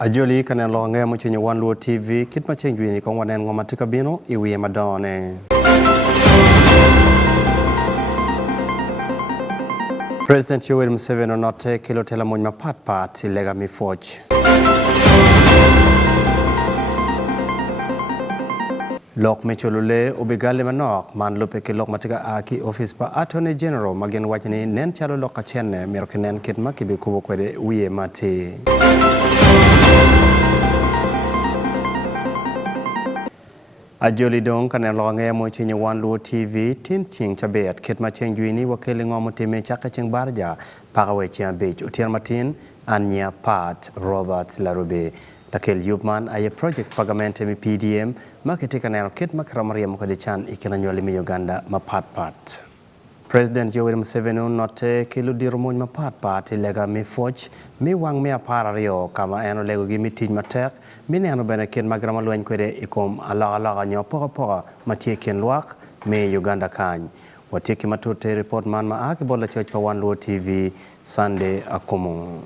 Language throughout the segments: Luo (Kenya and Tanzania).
Ajoli kanen lo ngaya mo chenye Wan Luo Tv kit ma chen jwini kong wanen ngoma tika bino iwie madone. President Yoweri Museveni onote kilo tela mony mapat ilega mifoch. Lok mecholule ubigale manok man lupe ke lok matika aki office pa Attorney General magen wachni nen chalo lok achene merokinen kit makibi kubo kwede wie mati. Ajoli dong kanen lo ngaya mo chenye Wan Luo TV tin ching chabet kit ma chen jwini wakele ngomo time chaka ching barja pagawe chian beach utian matin anya pat Robert LARUBI lakel yubman aye project pagamente mi PDM maketika neno kit makramaria mokadichan ikinanyoli mi Uganda mapat. President Yoweri Museveni note kilo dirumony mapat ilega mi foch mi wang mi aparario kama eno lego gi mi tij matek mi neno bene ken magrama lweny kwede ikom alaga nyo poga matie ken luak mi Uganda kany watiki matute report man ma aki bola church pa Wan Luo TV Sunday akomo.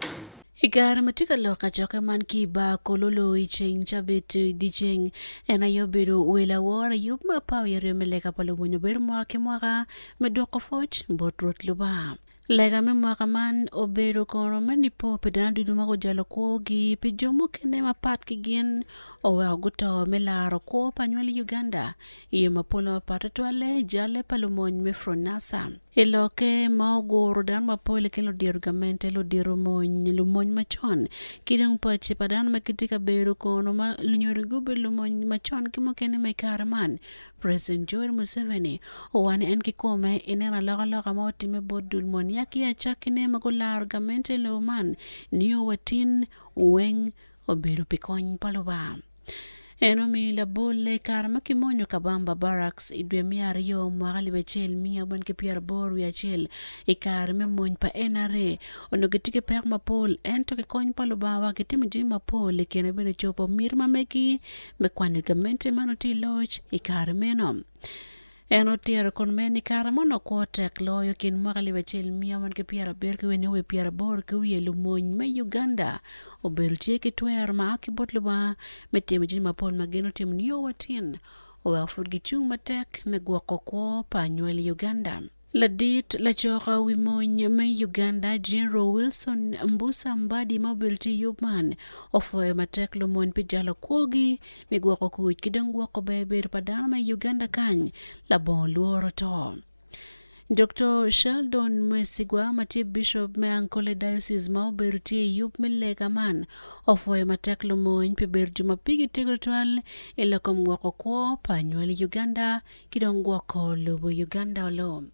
Igara matika loka choka man kiba kololo iching chabit diching ena yobiru wela wara yubma pao yere meleka palo bunyo beru mwaka medoko foch botrot luba. Lega me mwaka man oberu kono manipo pedana duduma ko jalo kogi pijomo kene mapat kigien owe aguto melaro ko panywali Uganda iyo mapolo mapato tuale jale palumony me fronasa. Iloke maugoro dan mapole ke lo dirugamente lo dirumony lumony machon kidang pache padan makitika beru kono ma lunyorigube lumony machon kimo kene mekaraman. President Yoweri Museveni owane enki kome inena loka mauti me bodul moni yaki achakine magula argumente lo man niyo watin uweng oberu pikony paloba. Eno mi la bole karma kimonyo kabamba barracks idwe miario mwagali bechel miya bon ke pier boru ya chel ikarme mony pa NRA onogitike per mapol ento ke kony paloba wakitimi jimi mapol kene bene chopo mirma meki mekwani gamente manoti loch ikarme no. Eno tiara kon meni karamono ko tek loyo kin mwagali bechel miya bon ke pier berke wenewe pier boru ke wiye lumony me Uganda oberu tieke tuer ma akibot luba metemi jini mapol mageno tim niyo watin owa furgi chung matek megwako ko panywali Uganda. Ladit la choka wimony me Uganda General Wilson Mbusa Mbadi mobility yubman ofoye matek lumony pijalo kogi megwako kuch kidengwako beber padana me Uganda kany labon luoro to. Dr. Sheldon Mwesigwa mati Bishop me Ankole Diocese ma oberutie yup melega man ofoye matek lumony pe ber jumapigi tegotwal ilakom gwako kwa panywali Uganda kidongwako lubu Uganda olo.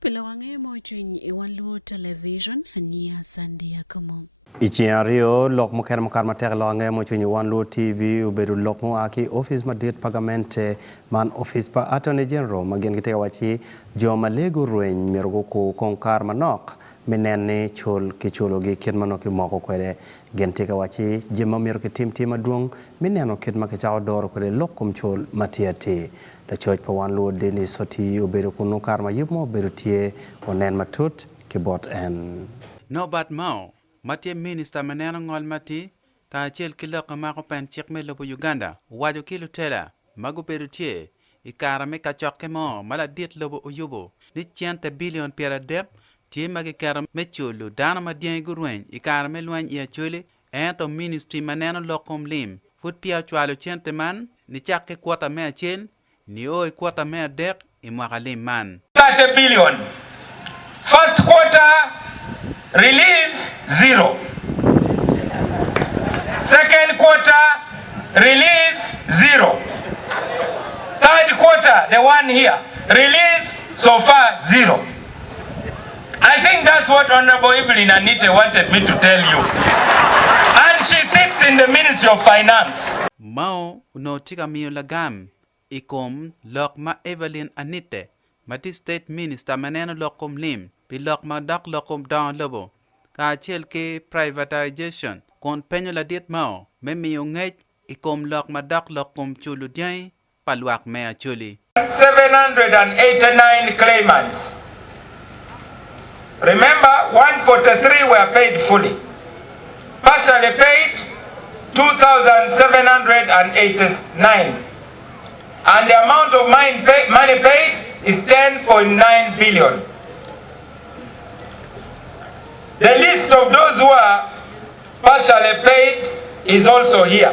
Pila wange mo ching Wan Luo Television ania Sunday akomo. Ichiario lok mo kera makar matek lo ngaya mo chenye Wan Luo TV uberu lok mo aki office madit pagamente man office pa Attorney General magen kiteka wachi joma lego rueny mirgo ko konkar manok minene chol kicholo gi kid manok moko kwede gen teka wachi jema miro ke tim aduong mineno kid makachao doro kwede lokum chol matiati the church pa Wan Luo deni soti uberu kuno karma yubmo uberu tie onen matut kibot en no bat mao Mati minister maneno ngol mati ka chel kilo kamako pen chik me lobo Uganda waju kilo tela magu perutie ikara me kachoke mo mala dit lobo uyubo ni chiante billion pera dep tie magi kara me chulu dana madien gurwen ikara me lwen ia chuli ento ministry maneno lokom lim fut pia chwalo chiante man ni chakke kwota me achel ni oi kwota me dek imwaka lim man 30 billion first quarter release 0. Second quarter release 0. Third quarter, the one here, release so far 0. I think that's what Honorable Evelyn Anite wanted me to tell you. And she sits in the Ministry of Finance. Mao no tika miyo lagam ikom lok ma Evelyn Anite mati state minister maneno lokom lim pilok madak lokom down lobo ka chel ke privatization kon penyo la dit mao me miyo ngej ikom lok madak lokom chulu diay palwak me chuli 789 claimants. Remember, 143 were paid fully. Partially paid 2,789. And the amount of money paid is 10.9 billion. The list of those who are partially paid is also here.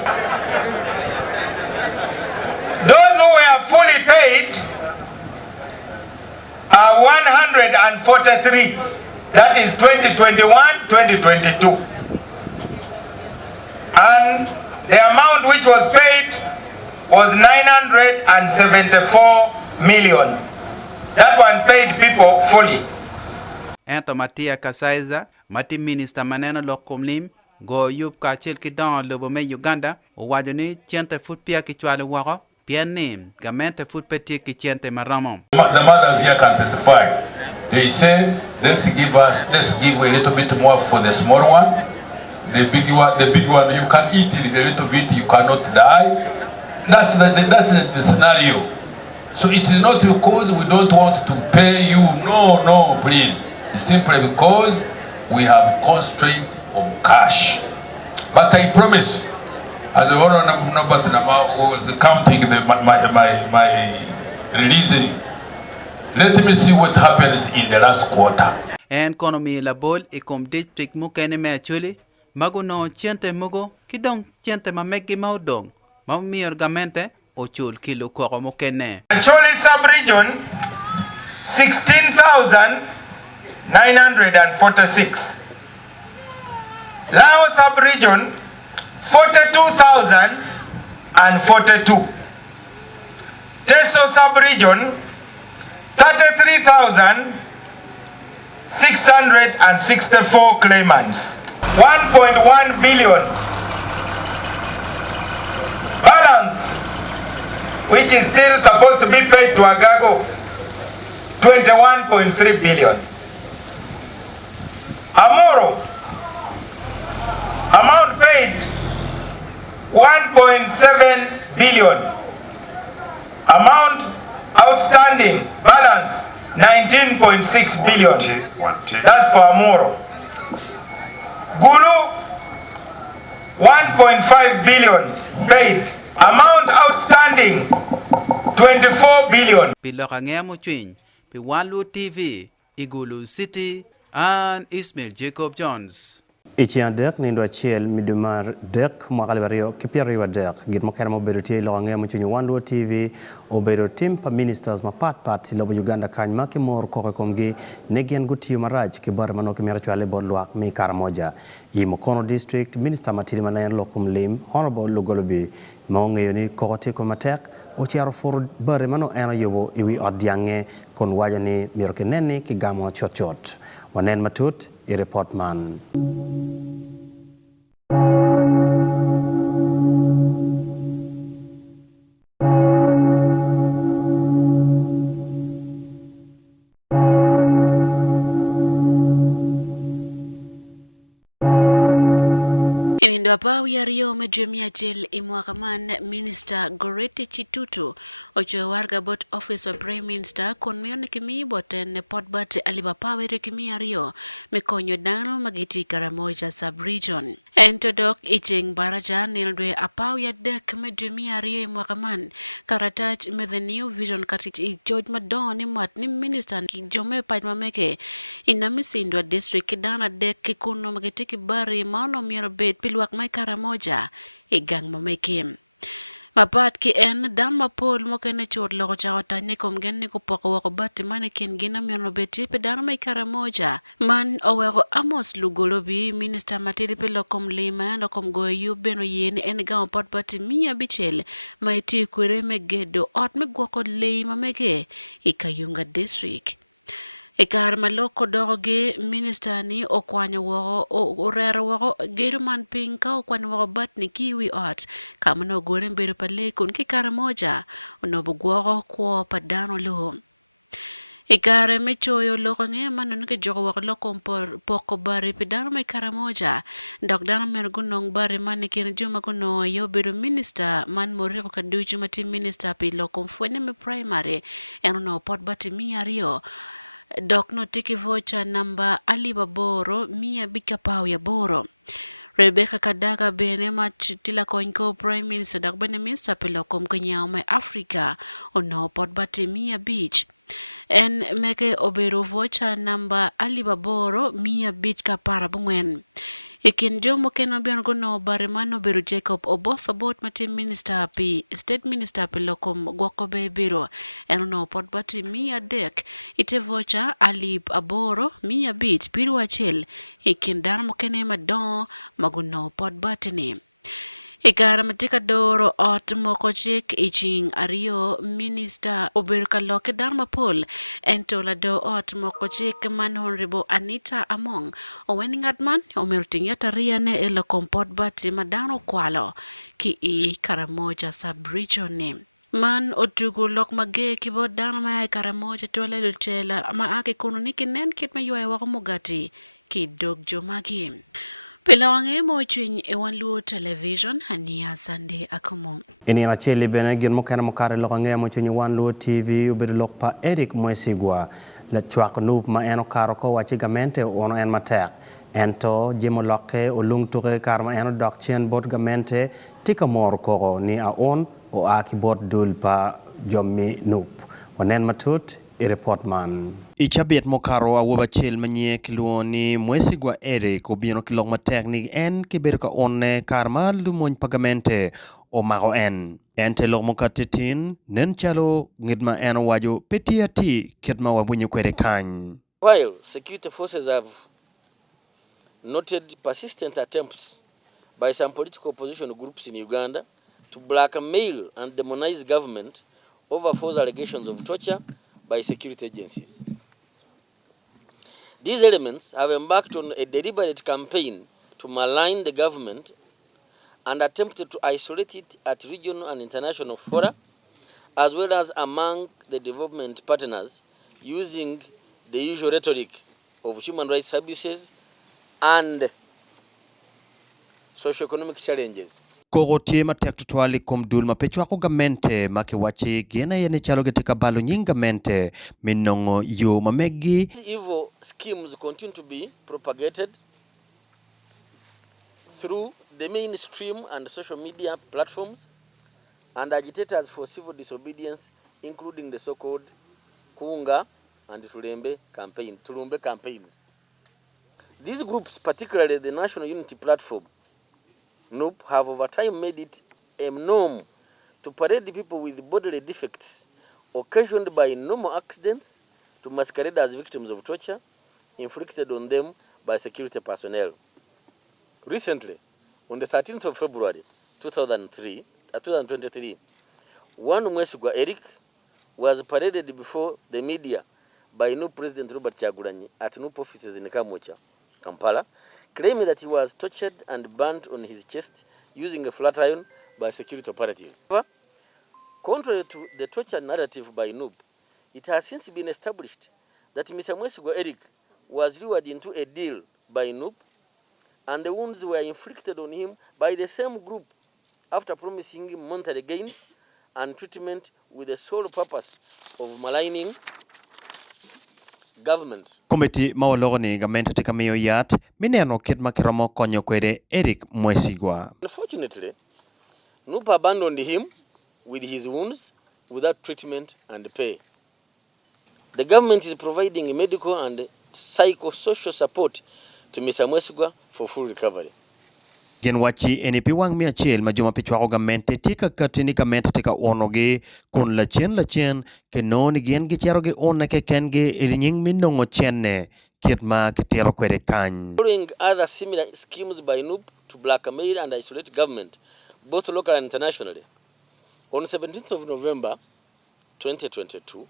Those who were fully paid are 143. That is 2021-2022. And the amount which was paid was 974 million. That one paid people fully. Ento Matia Kasaiza, Mati Minister Maneno Lokumlim, go yup kachil kidan lobome Uganda, o wajoni chente foot pia kichwale wako, pia name, gamente foot peti kichente maramom. The mothers here can testify. They say, let's give a little bit more for the small one. The big one, you can eat it a little bit, you cannot die. That's the scenario. So it is not because we don't want to pay you. No, please. It's simply because we have constraint of cash. But I promise, as the Honorable Nabatnama was counting my releasing, let me see what happens in the last quarter. Economy la bol ikom district mukene me chuli, maguno chente mugo, kidong chente mamegi maudong, mammi orgamente, o chul kilo koko mukene. Choli sub-region, 16,946. Lao sub-region, 42,042. Teso sub-region, 33,664 claimants. 1.1 billion. Balance, which is still supposed to be paid to Agago, 21.3 billion. Amoro, amount paid, 1.7 billion. Amount outstanding, balance, 19.6 billion. That's for Amoro. Gulu, 1.5 billion paid. Amount outstanding, 24 billion. Piloka ngemo chwin, pi Wan Luo TV, Igulu City, and Ismail Jacob Jones. Ichian dek ni ndo chiel midumar dek mwakalibario kipiariwa dek git mokera moberutie lo ngemo chunyu Wan Luo TV obero tim pa ministers pat lobo Uganda kanyma ki mor koko komgi negien gutiyo maraj ki bar mano ki mera chwale bod luak mi karamoja i Mokono district minister matili manayan lokum lim honorable Lugolobi maongeyo ni koko tiko matek ochiaro for bare mano ena yobo iwi odiange kon wajani miroke neni ki gamo chot wanen matut i report man. Hapa yario medjemia jel imwakaman minister Gorete Chitutu ocho warga bot office of prime minister kon mion kimi boten potbat alibapawe kimi yario mekonyo dano magiti Karamoja sub region entodok iting baraja nildwe apaw yadek medjemia yario imwakaman karatach me the new vision katich George Madon mat ni minister ki jome pajmameke inamisindwa district kidana dek kikuno magiti kibari mano mirabet pilwak mai Karamoja igang mamekim mapat ki en dan mapol mo kene chot loko chawata ne kom gen ne ko poko wako bati mane ken gina miono beti pe dan mai Karamoja man owego Amos Lugolobi minister matili pe lokom lima lokom go yubeno yeni en gam pot bati mia bichel maiti kwere megedo ot me gwako lima mege ikayunga district Ekar maloko doge minister ni okwanyo wako orero wako gedo man pinka okwanyo wako bat ni kiwi ot kamano gore mbere pale kun ki Karamoja onobugwako kwa padano lo Ikare mechoyo loko nge manon ke jogo wako loko poko bari pedano mai Karamoja dogdano mergunong bari mani kene juma kuno yobedo minister man moriko kaduchi mati minister pi loko mfwene me primary eno pot bati miario Dok no tiki vocha namba aliba boro mia bika pau ya boro. Rebecca Kadaga bene matila konko Prime Minister dagbene Minister pilokom kenyaume Africa ono potbate Mia Beach. En meke obero vocha namba alibaboro Mia Beach kapara bungwen. Ikin jomo kena bian gono barimano beru Jacob Oboth about mati minister pi state minister pi lokom gwakobe biro eno potbati Mia dek ite vocha alib aboro Mia Beach biru achel ikin dar mo kene madon maguno potbati ni. Igara matika doro ot moko chik iching ario minister oberka loke dharma pol entola do ot moko chik man honorable Anita Among oweni ngatman omelting yataria ne elo komport bati madano kwalo ki I karamoja sub-region ne. Man otugu lok mage kibo dano maya karamoja tola lutela ama ake kununiki nen kit mayuwa wako mugati ki dog jomagi. Pilawange mo ching Wan Luo Television hania Sunday akomo. Ini na cheli bene gin mo kana mo kare lokange mo ching Wan Luo TV ubiri lokpa Eric Mwesigwa la chwak nup ma eno karo ko wachigamente ono en matek. Ento jimo loke o lung tuke karma eno dokchen bot gamente tika mor koko ni a on o aki bot dulpa jommi nup. Wanen matut I report man. Ichabiet mokaro awuba chil manye kiluoni Mwesigwa Eric obino kilok matek ni en kiberka onne karma lumon pagamente o mago en. Ente lok mokatitin nen chalo ngidma en wajo petiati kitma wabunyo kwere kany. While security forces have noted persistent attempts by some political opposition groups in Uganda to blackmail and demonize government over false allegations of torture by security agencies. These elements have embarked on a deliberate campaign to malign the government and attempted to isolate it at regional and international fora, as well as among the development partners, using the usual rhetoric of human rights abuses and socio-economic challenges. Kogo tie matek tutwali kum dul mapechwa ko gamente makiwachi gena yene chalo getika balo nying gamente minongo yo mamegi. These evil schemes continue to be propagated through the mainstream and social media platforms and agitators for civil disobedience, including the so-called Kuunga and Tulumbe campaigns. These groups, particularly the National Unity Platform, NUP, have over time made it a norm to parade people with bodily defects occasioned by normal accidents to masquerade as victims of torture inflicted on them by security personnel. Recently, on the 13th of February 2023, Wan Mwesigwa Eric was paraded before the media by NUP President Robert Kyagulanyi at NUP offices in Kamucha, Kampala, claiming that he was tortured and burnt on his chest using a flat iron by security operatives. However, contrary to the torture narrative by NUP, it has since been established that Mr. Mwesigwa Eric was lured into a deal by NUP, and the wounds were inflicted on him by the same group after promising him monetary gains and treatment with the sole purpose of maligning government. Komiti mawalogoni gamente tika miyo yat mineno kitma kiromo konyo kwere Eric Mwesigwa. Unfortunately, NUP abandoned him with his wounds without treatment and pay. The government is providing medical and psychosocial support to Mr. Mwesigwa for full recovery. Gen wachi enipi wang mi achil majuma pichwako gamente tika katini gamente tika onoge kun lachen ke noni gen gicheroge ona ke kenge ilinying minongo chenne kitma kitero kwere kany. Following other similar schemes by NUP to blackmail and isolate government, both local and internationally, on 17th of November 2022,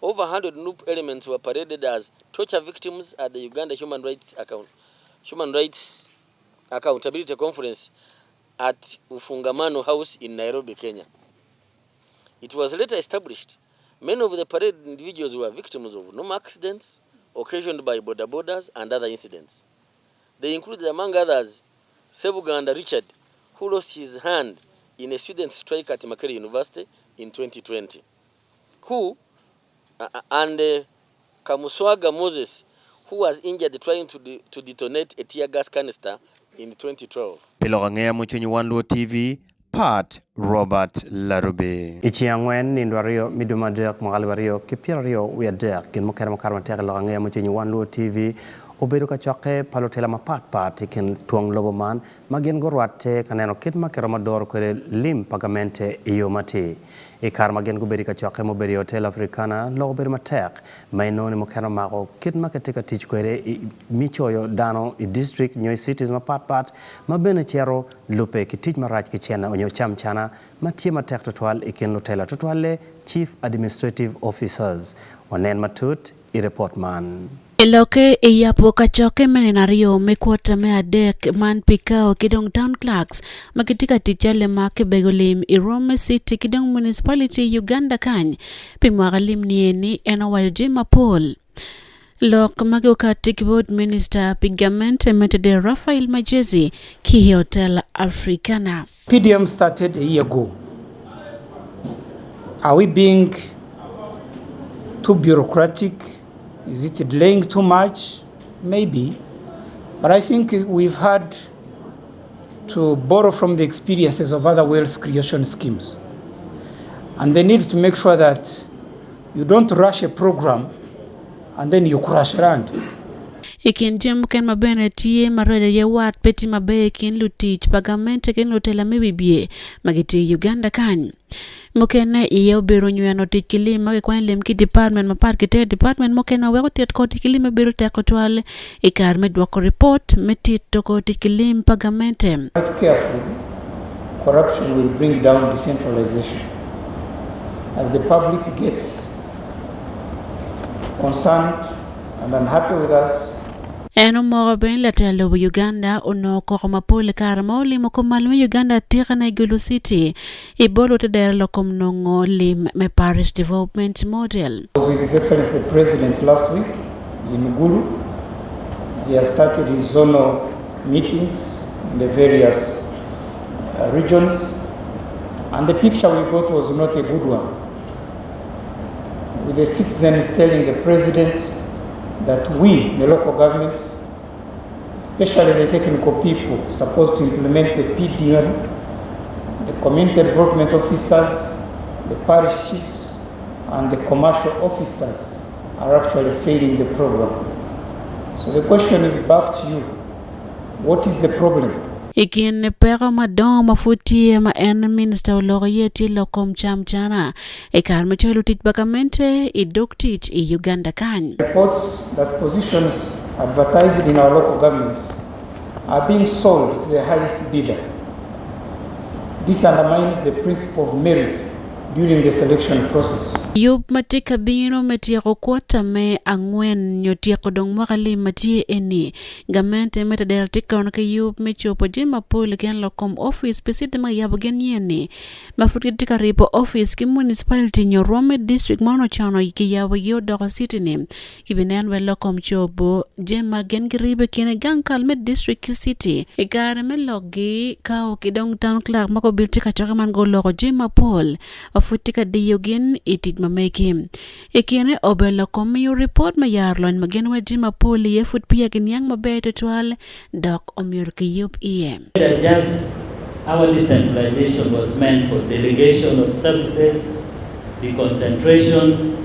over 100 NUP elements were paraded as torture victims at the Uganda Human Rights Accountability Conference at Ufungamano House in Nairobi, Kenya. It was later established many of the paraded individuals were victims of normal accidents occasioned by border borders and other incidents. They included, among others, Sebuganda Richard, who lost his hand in a student strike at Makerere University in 2020, and Kamuswaga Moses, who was injured trying to detonate a tear gas canister in 2012. Pilo ANGEYA muchunyi Wan Luo TV, Pat Robert LARUBI. Ichi angwen nindwario miduma dek mwagalwario kipiario wiadek kin mokera makarmateka lo ANGEYA muchunyi Wan Luo TV obedo ka choke palotela mapat ikin tuong lobo man magien gorwate kaneno kit makero mador kwele lim pagamente iyo mati. Ikar magien gubedi ka choke mobedi Hotel Africana logo bedi matek mainoni mokera mako kit maketika tich kwele michoyo dano i district nyoy cities mapat mabene chero lupe kitich marach kichena onyo cham chana matie matek totwal ikin lutela totwale chief administrative officers onen matut i report man. Iloke iyapo kachoke menenario mekwota me adek man pikao kidong town clerks makitika tichale make begolim i Rome City kidong municipality Uganda kany pimwagalim nieni enowayoji mapol. Lok mageuka tikibod minister pigament metede Rafael Majezi ki Hotel Africana. PDM started a year ago. Are we being too bureaucratic? Is it delaying too much? Maybe. But I think we've had to borrow from the experiences of other wealth creation schemes. And they need to make sure that you don't rush a program and then you crash around. Ikin jem ken mabene tie marede ye wat peti mabe kin lutich pagamente ken lutela mibibie magiti Uganda kany. Mokena iyo biro nyuano tikilima kwa lem ki department mapar kite department mokena weko tiet ko tikilima biro teko twale ikar medwako report metit toko tikilim pagamente. Quite careful, corruption will bring down decentralization. As the public gets concerned and unhappy with us, Eno moro ben latelo Uganda ono kokoma pole karamoli mokomalme Uganda tira na Igulu City ibolo tedere lokom nongo lim me Parish Development Model. I was with His Excellency the President last week in Igulu. He has started his zonal meetings in the various regions, and the picture we got was not a good one. With the citizens telling the President that we, the local governments, especially the technical people supposed to implement the PDM, the community development officers, the parish chiefs, and the commercial officers are actually failing the program. So the question is back to you. What is the problem? Ikin pero madon mafuti ma en minister olorieti lokom chamchana ikar mechelo tit bakamente idoktit I Uganda kany. Reports that positions advertised in our local governments are being sold to the highest bidder. This undermines the principle of merit during the selection process. Yub matika bino metiako kwota me angwen nyotiako dong mwakali matie eni. Gamente meta del tika onaka yub mechopo jema pole gen lokom office pesite mga yabo gen yeni. Mafuti tika ripo office ki municipality Nyorome district mono chano iki yabo yo doko city ni. Kibinenwe lokom chobo jema gen giribe kine gang kalme district ki city. Ikare me logi kao kidong town clerk mako biltika chakaman go loko jema pole. Mafutika diyogin itit mameki. Ikene obelo komiyo report mayarlon magenwe jima poli ye foot pia ginyang mabete twal dok omyurki yup iye. Just our decentralization was meant for delegation of services, deconcentration,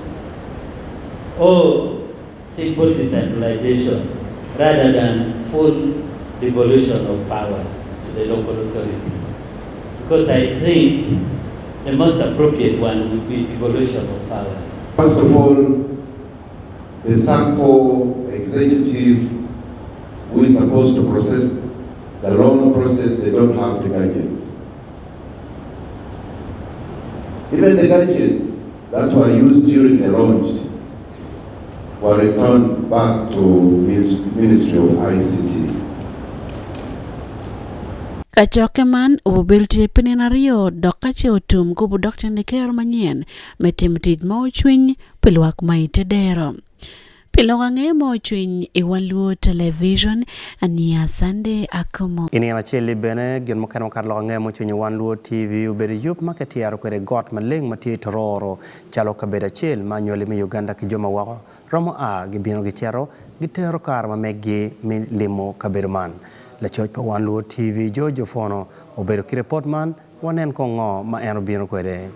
or simple decentralization rather than full devolution of powers to the local authorities. Because I think the most appropriate one would be devolution of powers. First of all, the SACCO executive who is supposed to process the loan process, they don't have the gadgets. Even the gadgets that were used during the launch were returned back to this Ministry of ICT. Kachoke man ubelti penenario dokache utum kubu Dr. Nekero manyen metimtid mochwiny pilwak maitedero. Pilwak mochwiny I Wan Luo Television ania Sunday akomo. Ini anacheli bene gen mokano karlo mochwiny Wan Luo TV uberi yup maketi yaro kwere got maleng mati tororo chalo kabeda chel manywali mi Uganda kijoma wako romo a gibino gichero gitero karma megi mi limo kaberman. le choj pa Wan Luo TV Jojo Fono obedo ki report man wanen ko ngo ma en obiro kwede.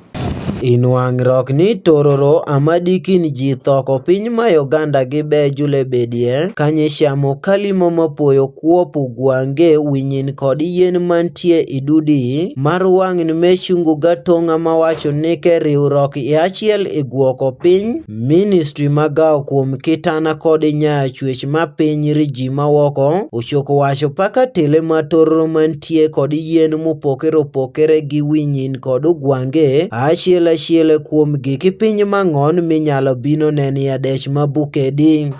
Inwang rok ni tororo amadikin ji thoko piny ma Uganda gi be jule bedie kanye shamo kalimo mapoyo kuopu gwange winyin kod yien mantie idudi mar wang'in mechungu gatonga mawacho nike riurok achiel igwoko piny ministry magawo kuom kitana kod nya chwech ma piny riji mawoko ochoko wacho paka tele matororo mantie kod yien mupokere gi winyin kod gwange achiel kuom giki piny mang'on minyalo bino neni adech mabukedi.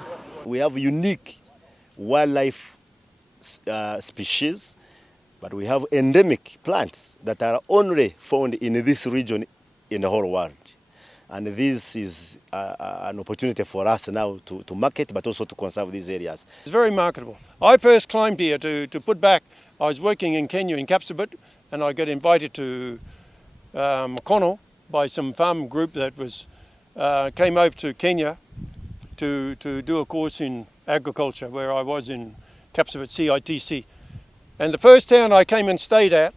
We have unique wildlife species, but we have endemic plants that are only found in this region in the whole world. And this is an opportunity for us now to market, but also to conserve these areas. It's very marketable. I first climbed here to put back, I was working in Kenya in Kapsabet, and I got invited to McConnell by some farm group that was came over to Kenya to do a course in agriculture where I was in Kapsabet CITC. And the first town I came and stayed at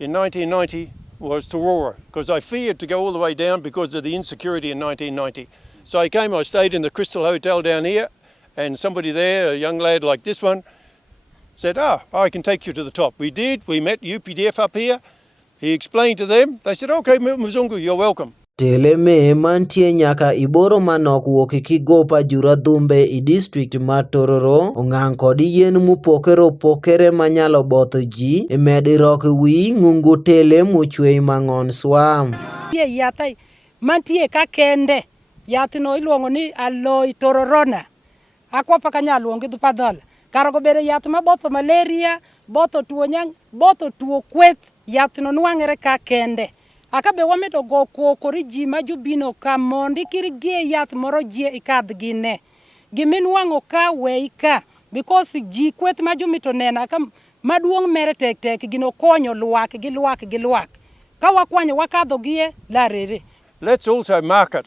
in 1990 was Torora, because I feared to go all the way down because of the insecurity in 1990. So I stayed in the Crystal Hotel down here, and somebody there, a young lad like this one, said, I can take you to the top. We did, we met UPDF up here. He explained to them, they said, okay, Mzungu, you're welcome. Teleme mantie nyaka iboro manok wuok Kigopa Jura Dhumbe I district ma Tororo ongang kod yien mupokere manyalo botho ji emedi rok wi ng'ungu tele muchwei mang'on swam. Yathai mantie ka kende yath no iluongo ni aloe tororona akwa paka nyaluongi dhu padhol karago bere yath ma botho malaria botho tuo nyang botho tuo kweth yath no nwang'ere ka kende akabe wamedo go kokori ji ma jubino ka mondi kirige yath moro ji ikadh gine gimin wango ka wei ka because ji kweth ma jumito nena ka maduong' mere tek gino konyo luak ka wakwanyo wakadho gie larere. Let's also market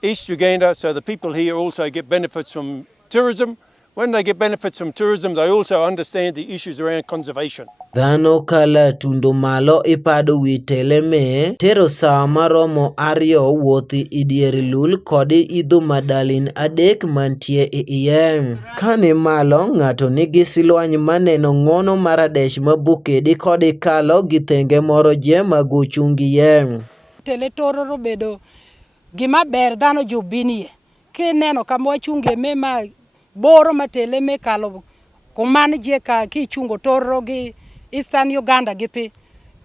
East Uganda so the people here also get benefits from tourism. When they get benefits from tourism, they also understand the issues around conservation. Dhano kala tundo malo ipado wi teleme tero saa maromo ario wuothi idieri lul kodi idho madalin adek mantie iye. Kane malo ng'ato nigi silwany maneno ng'ono maradesh mabukedi kodi kalo githenge moro je magochungiye. Tele tororo bedo gima ber dhano jubinie. Kineno kama wachunge mema boro matele me kalo kumani je ka kichungo tororo gi Eastern Uganda gipi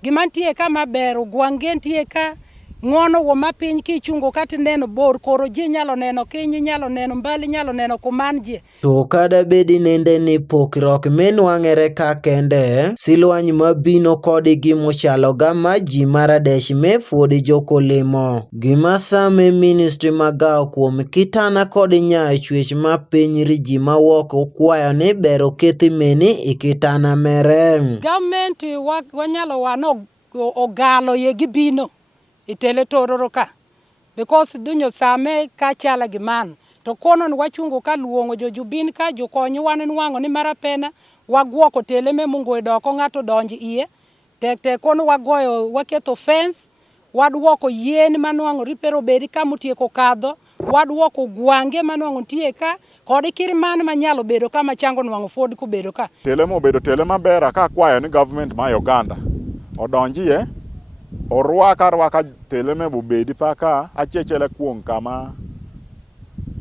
gimantie kama bero gwangentie ka ng'ono wo mapiny kichungo kati neno bor koro ji nyalo neno kinyi nyalo neno mbali nyalo neno kumanje to kada bedi nende ni pokruok menwang'ere ka kende silwany mabino kodi gimochalo gama ji maradesh mefuodi jokolimo gima same ministry magawo kuom kitana kodi nya chwech ma piny riji mawoko kwayo ni bero kethi meni ikitana mere government wanyalo wano ogalo ye gibino itele tororo ka because dunyo same ka chala giman to kono wachungo ka luongo jojubin ka jokonyo wan nwango ni marapena wagwoko tele me mungo edoko ng'ato donji iye tek kono wagoyo waketho fence wadwoko yien manwango ripero bedi ka mutieko kadho wadwoko gwange manwango tie ka kodi kirman manyalo bedo kama chango nwango ford kubedo ka tele mo bedo tele mabera ka kwayo ni government ma Uganda odonjie orwaka tele me bubedi paka achechele kuong kama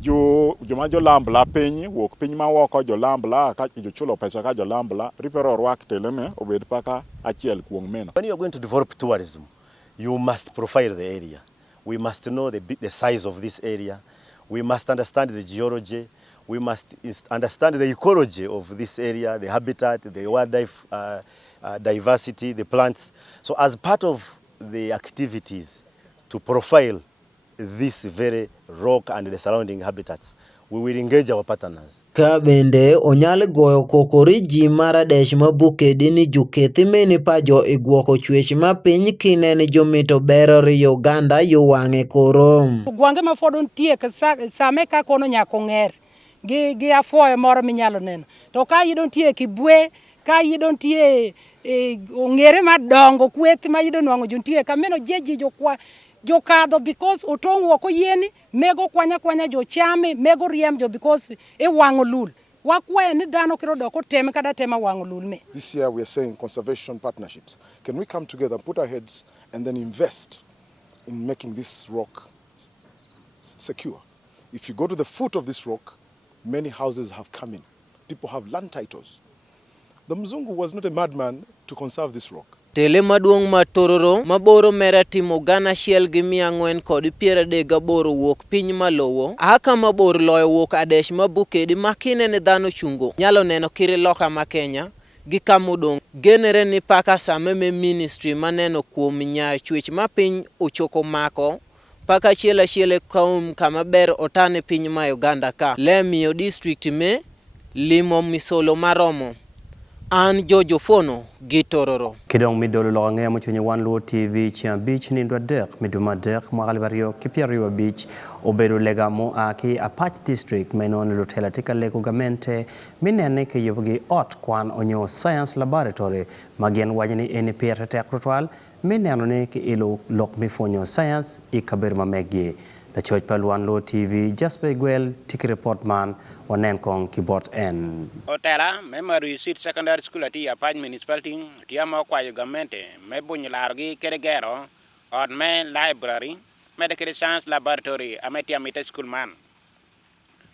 joma jolambla piny wuok piny ma woko jolambla ka jochulo pesa ka jolambla ripero orwak tele me obed paka achiel kuong meno. When you are going to develop tourism, you must profile the area. We must know the size of this area. We must understand the geology. We must understand the ecology of this area, the habitat, the wildlife diversity, the plants. So as part of the activities to profile this very rock and the surrounding habitats, we will engage our partners. Kabende onyal goyo kokori ji maradesh mabukedi ni jukethi meni pajo igwoko chwech ma piny kineni jomito berori Uganda yuwang'e koro. Gwange ma fodon tie same ka kono nyako ng'er gi afoyo moro minyalo neno. To ka yudo nitie Kibwe, ka yudo nitie ong'ere madongo kweth ma yudo nwang'o juntie kameno jeji jokadho because otong' woko yieni mego kwanya jo chame mego riem jo because wang'o lul. Wakwaye ni dhano kiro doko teme kada tema wang'o lul me. This year we are saying conservation partnerships. Can we come together, put our heads and then invest in making this rock secure? If you go to the foot of this rock, many houses have come in. People have land titles. The Mzungu was not a madman to conserve this rock. Tele maduong' ma Tororo maboro mera timo gana shiel gi 438 wuok piny malowo aka mabor loyo wuok adesh mabukedi makine ne dhano chungo nyalo neno kiri loka ma Kenya gi kamudong' genere ni paka sameme ministry maneno kuom nya chwech ma piny ochoko mako paka chiele kaum kama ber otane piny ma Uganda ka lemiyo district me limo misolo maromo an Jojo Fono gi Tororo. Kidong midolo lo ng'e mochunye Wan Luo TV chiang beach ni ndo dek miduma dek mo Alvario Kipiariwa beach obedo lega mo aki Apache district menon lutela tika lego gamente minene ke yogi ot kwan onyo science laboratory magien wajini eni pierre tekrotwal mineno ne ke ilo lok mifonyo science ikaber mamegi the church pal Wan Luo TV Jasper Gwel tiki report man onen kong keyboard en Otera memory seat secondary school ati Apache municipality tiamo kwa gamente me bunyilargi keregero od me library medical science laboratory ameti amita school man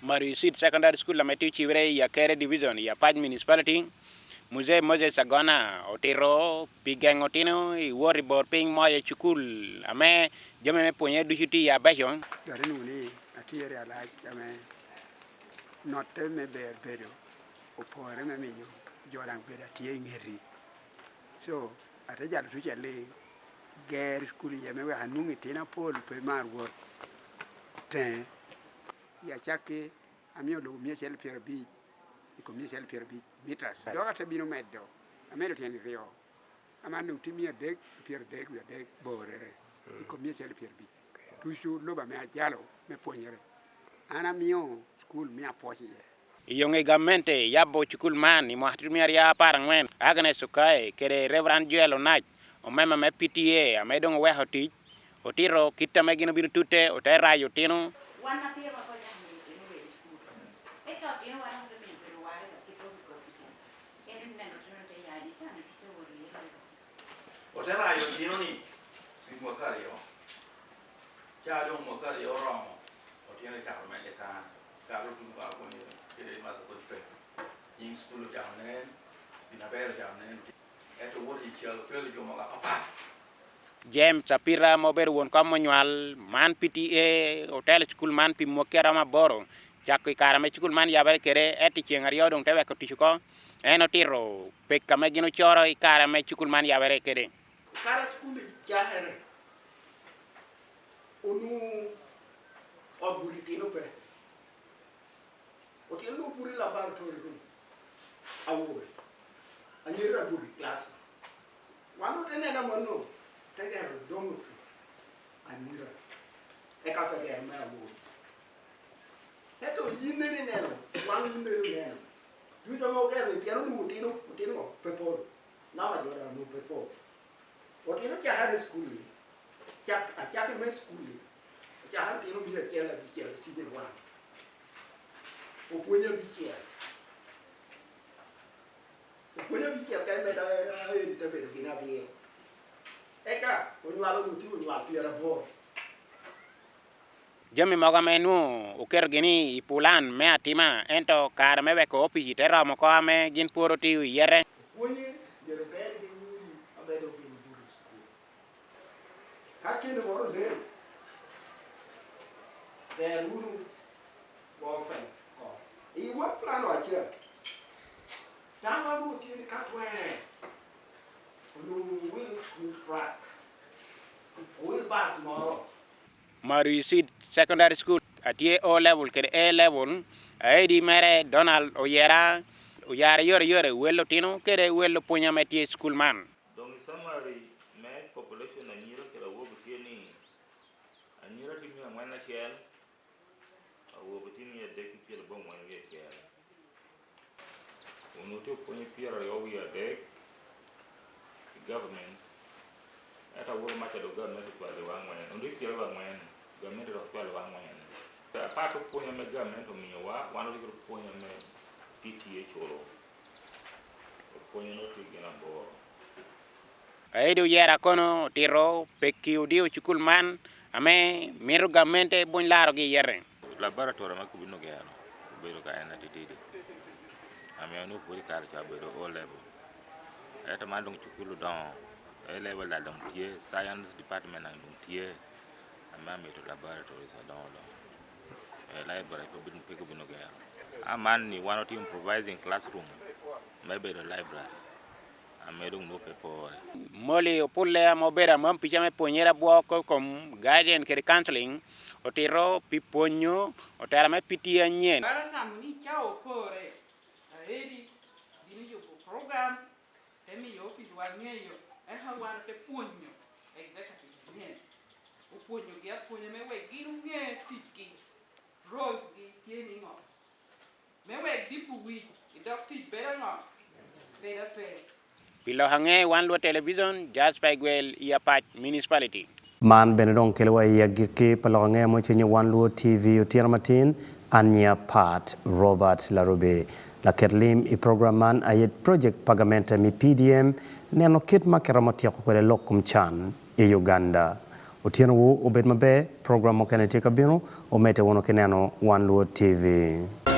Mary seat secondary school ameti chiwre ya kere division ya Apache municipality Muse Moses Sagona otiro pigeng otino wori bor ping moye chukul ame jome me ponye duchuti ya bashon garin uni atiere ala ame notte me bedo opore me miyo jorang beda tie ngeri so ate jalo tuche le ger school ye me wa nungi tina pol pe mar wor te ya chake amio lo mi sel pier bi ko mi sel pier bi mitras do ata bino meddo amedo tieni rio amanu timia dek pier dek ya dek borere ko mi sel pier bi toujours lo ba me ajalo me ponyere ana mio school mi apochi Yonge gamente yabo chukul man ni mohtimia ya parangwen agne sukai kere reverend Joel Onach o mema me PTA amedong wehoti otiro kita megino biru tute otera yotino wana pia kwa school eka tino wana mpe pero wale kipo ko kitchen enen neno tino te ya di sana kito wori otera yotino ni mwakario cha dong mwakario romo otino cha mejeka karo tunga kwenye ile masa kote yin school jamnen binabela jamnen eto wodi chialo pelo jo maga papa James Sapira mober won kamonyal man PTA hotel school man pi mokera maboro chakko karame school man yabare kere eti chengario dong tewe ko tisuko eno tiro pekka megino choro karame school man yabare kere kara school jahere onu oburi tino pe okay lo buri laboratory room awowe anyira buri class wano tene na mono tegero domo anyira eka tegero ma awowe eto yinere neno wano yinere neno duto mo gero piano nu utino peporo na ma jora no peporo otino cha high school chak me school cha har tino bi chela sibe wan Oponya bichia kai me da ai te be kina bi eka onwalo muti onwalo piera bo Jami moga menu uker gini ipulan me atima ento kar me weko opi tera mo ko ame gin poro ti yere onye yere be de wuri abedo bi buru ka kinde moro le wuru bo fen I what plan or here? Tama route in Catway. Will school track. Will pass tomorrow. Mary Seed Secondary School at O level, kere A level, Edi Mere Donald Oyera, Oyara Yore, Wello Tino, kere Wello Punya Meti School man. Donc summary, my population and Europe kera wo bikini. And Europe kimi amana kiel. wo betini ya dek pil bon wan ye kya ono to point pil yo we dek government ata wo ma ta do government ko le wan wan ondo pil wan wan government ro ko le wan wan pa to point me government to mi wa wan ro point me PTA cholo point no to gina bo aido yera kono tiro pekkiu dio chukul man ame miru gamente bon laro gi yere laboratory ma ku bino gero bedo ka ena titidi ame no puri kar cha bedo o level eta mandong chukulu don e level la dong tie science department na dong tie ama me to laboratory sa don lo e library ko bino gero aman ni one or two improvising classroom maybe the library amedong no pepo moli pulle mo bera mam pichame ponyera buoko kom guardian ke counseling otiro piponyo otara me pitia nyen bara namuni chao pore aeri dini yo program temi yo office wangeyo wan te ponyo executive nyen o ponyo gi aponyo me we giru nge tiki rose gi tieni ngo me we dipu wi doctor bera ngo bera pe Pilo hange Wan Luo Television, Just Paiguel, Iapach Municipality. Man benedong kelwa yagiki palonge mo chenye Wan Luo TV utiara matin anya part Robert LARUBI la kerlim I program man ayet project pagamenta mi PDM neno kit makeramotia kwele lokum chan I Uganda utiara wu ubed mabe program mo kenetika bino omete wono keneno Wan Luo TV.